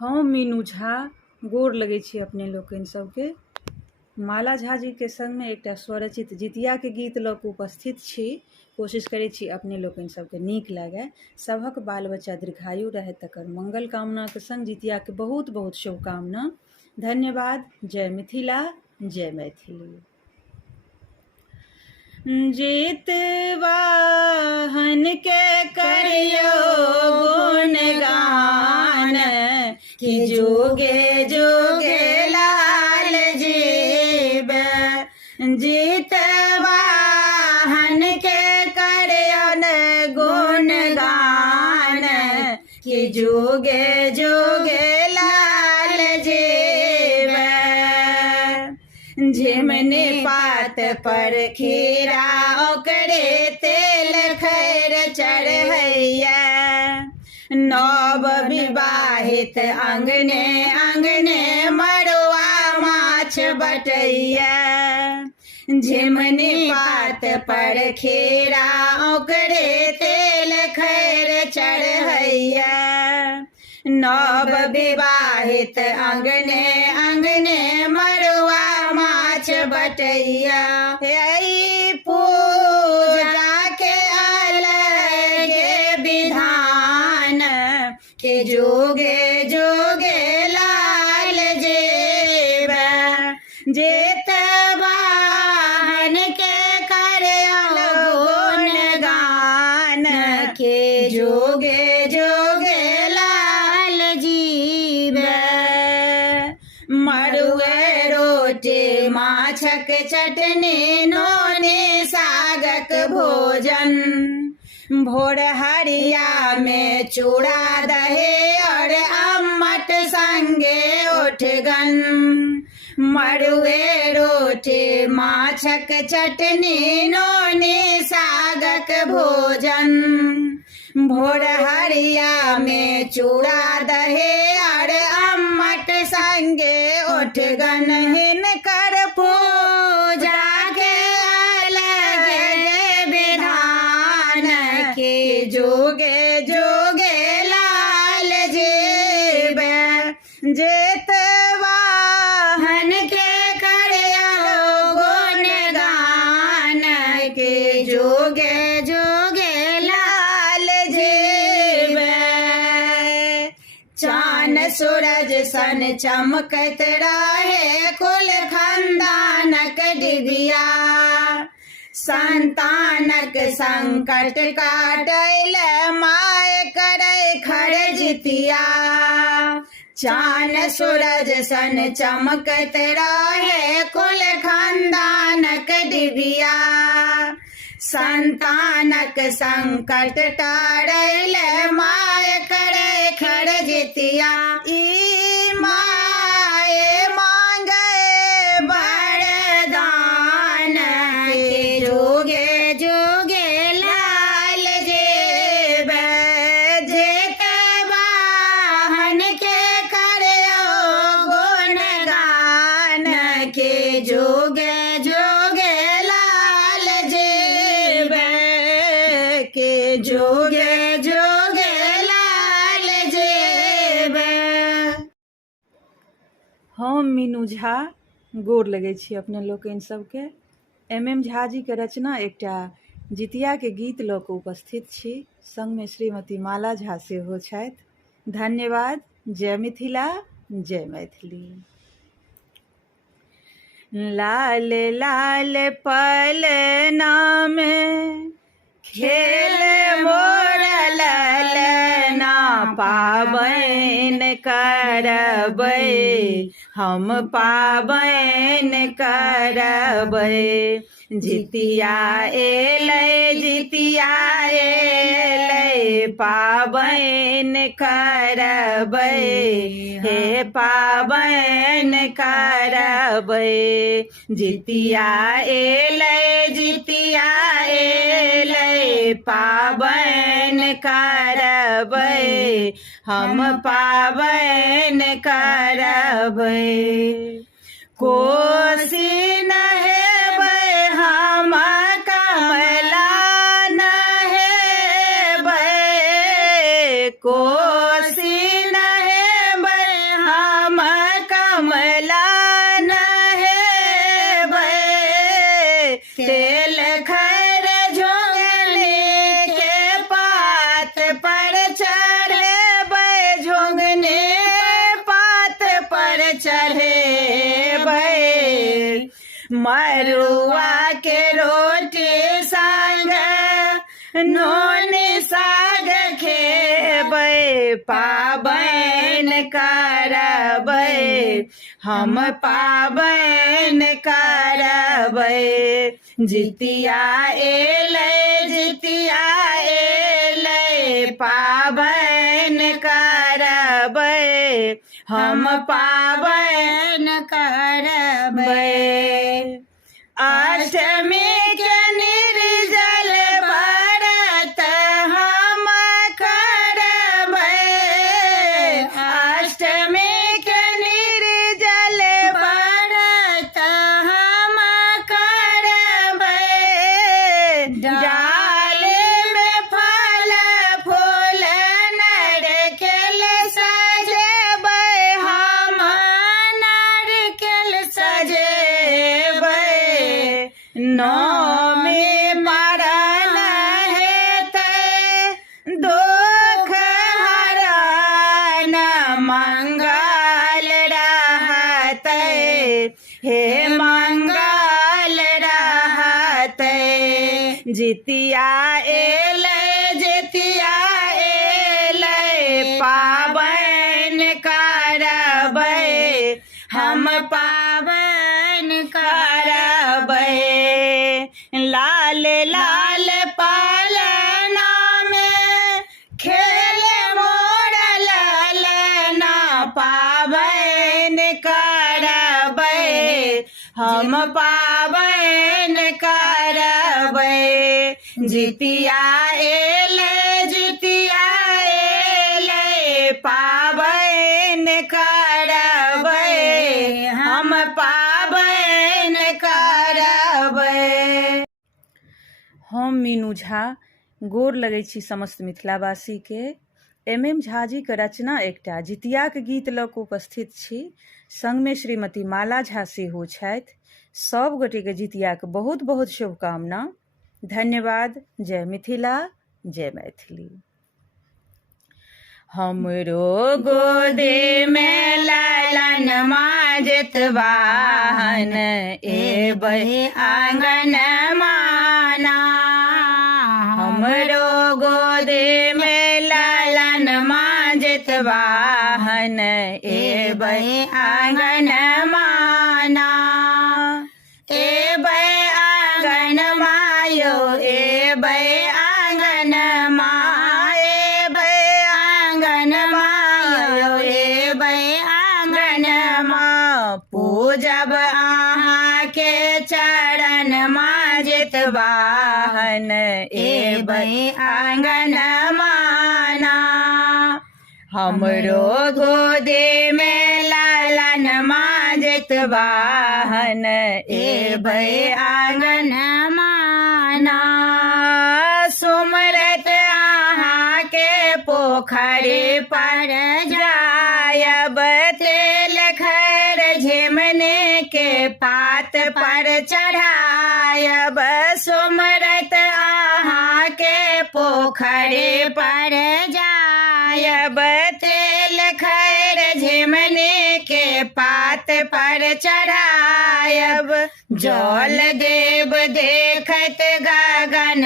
हम मीनू झा गोर लगै छी अपने लोकनि सबके। माला झा जी के संग में एकटा स्वरचित जितिया के गीत लऽ कऽ उपस्थित छी। कोशिश करै छी अपने लोकनि सबके नीक लागय। सभक बाल बच्चा दीर्घायु रहे तकर मंगल कामना के संग जितिया के बहुत बहुत शुभकामना। धन्यवाद। जय मिथिला, जय मैथिली। जितवाहन के करियो गुणगान, कि जोगे जोगे लाल जीव। जितवाहन के करियन गुणगान, कि जोगे जोगे लाल जीव। झिमनी पात पर खीरा ओकरे तेल खैर चढ़ैया। नव विवाहित अंगने अंगने मड़ुआ माछ बटैया। झिमनी पात पर खीरा ओकरे तेल खैर चढ़ैया। नव विवाहित अंगने अंगने मड़ुआ माछ बटैया। पूजा के अलगे विधान, के जोगे जोगे लाल जीव। जितवाहन के करल गुणगान, के जोगे जोगे लाल जीव। मड़ुए रोटी माछक चटनी नोनी सागक भोजन। भोर हरिया में चूड़ा दही और अम्मट संगे उठगन। मड़ुए रोटी माछक चटनी नोनी सागक भोजन। भोर हरिया में चूड़ा दही और अम्मट संगे उठगन। हिनकर पूजा के अलगे विधान, के जोगे जोगे लाल जीव। जितवाहन के करल गुणगान, के जोगे जोगे लाल जीव। चान सूरज सन चमकत रहे कुल खानदानक डिबिया। संतानक संकट काटैल माय करे खर जितिया। चान सूरज सन चमकत रहे कुल खानदानक डिबिया। संतानक संकट टारैल माय करे खर जितिया। ई माय मांगे वरदान, के जोगे जोगे लाल जीव। जितवाहन के करियो गुणगान, के जोगे जोगे लाल जीव। के जोगे जोगे लाल जीव। हम मीनू झा गोर लगै छी अपने लोकनि सबके। MM झा जी के रचना एकटा जितिया के गीत लऽ कऽ उपस्थित छी। संग में श्रीमती माला झा सेहो छथि। धन्यवाद। जय मिथिला, जय मैथिली। लाल लाल पलना में खेल मोर ललना, पाबैन करबै हम पाबैन करबै। जितिया एलै पाबैन करबै। हे पाबैन करबै। जितिया एलै पाबैन करबै हम पाबैन करबै। कोसी नहेबै हम कमला नहेबै। कोसी नहेबै मरुआ के रोटी संग नून साग खेबै पाबैन करबै हम पाबैन करबै जितिया एलै पाबैन करबै हम पाबैन करबै अष्टमी के निर्जल व्रत हम करबै अष्टमी के निर्जल व्रत हम करबै डाल में फल फूल नारिकेल सजेबै हम नारिकेल सजेबै नौमी मरण हेतै दुख हरण मंगल रहतै हे मंगल रहतै जितिया एलै पाबैन करबै हम पाबैन करबै लाल लाल पालना में खेल मोर ललना पाबैन करबै हम पाबैन करबै जितिया एलै पाबैन करबै हम पाबैन करबै। हम मीनू झा गोर लगै छी समस्त मिथिलावासीके। MM झा जीके रचना एकटा जितियाक गीत लऽ कऽ उपस्थित छी। संगमे श्रीमती माला झा सेहो छथि। सब गोटेके जितियाके बहुत बहुत शुभकामना। धन्यवाद। जय मिथिला, जय मैथिली। हमरो गोदे में लालन जितवाहन एबै आंगन माना हमरो गोदे में लालन जितवाहन एबै आंगन माना एबै आंगन मायो एबै आंगन पूजब अहाँके चरण जितवाहन एबै आंगन माना हमरो गोदे में लालन जितवाहन एबै आंगन माना सुमरत अहाँके पोखरी पर जायब तेल खैर झिमने के पात पर चढ़ायब सुमरत अहाँके पोखरी पर जायब तेल खैर झिमने के पात पर चढ़ायब जल देव देखत गगन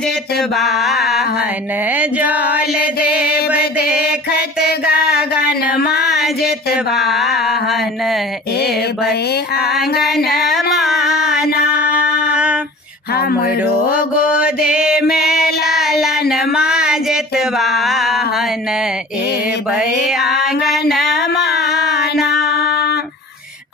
जितवाहन जल देव देखत गगन जितवाहन एबै आंगन माना हमरो गोदे में लालन जितवाहन एबै आंगन माना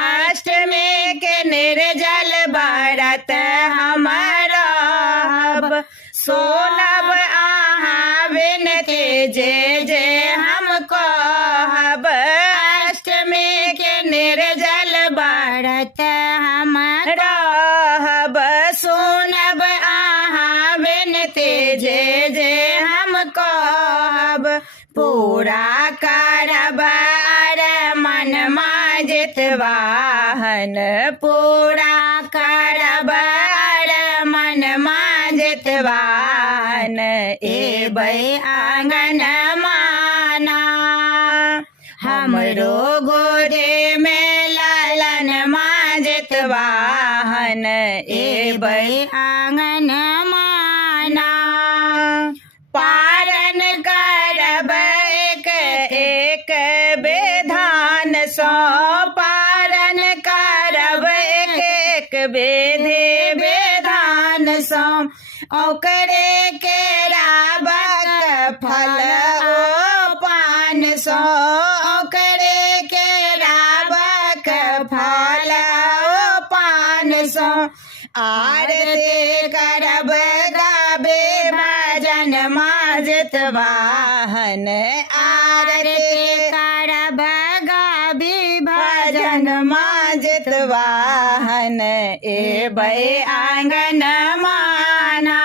अष्टमी के निर्जल व्रत हम रहब सोनब अहाँ बिनती जे जे हम कहब अष्टमी के निर्जल व्रत हम रहब सोनब अहाँ बिनती जे जे हम कहब पूरा करब अर मन जितवाहन पूरा करब अर मन जितवाहन एबै आंगन माना हमरो गोदे में लालन जितवाहन वाहन एबै आंगन माना पारण करब एक एक विधान सो पारण करब एक एक विधि विधान सो ओकरे केराबक फल ओ पान सो ओकरे केराबक फल ओ पान सो आरती करब गाबे भजन माजत वाहन आरती करब गाबे भजन माजत वाहन एबै आंगन माना